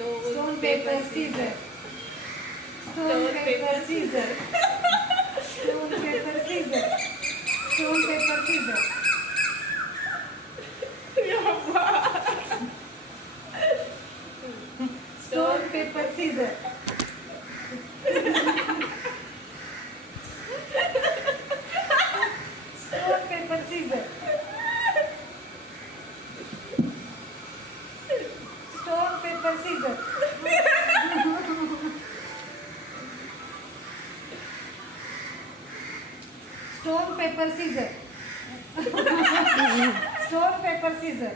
Stone, paper, scissor. Stone, paper, scissor. Stone, paper, scissor. Stone, paper, scissor. Stone, paper, scissor. Stone, paper, scissor. Stone, paper, scissor. Stone, paper, scissor. Stone, paper, scissor. Stone, paper, scissor.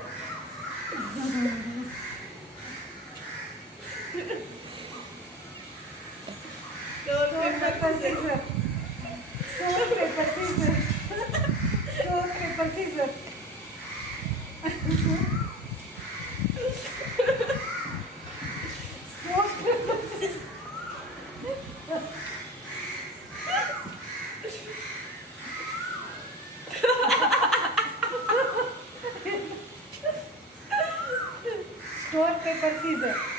Stone, paper, scissor. Stone, paper, scissor. Stone, paper, scissor. Stone, paper, scissor.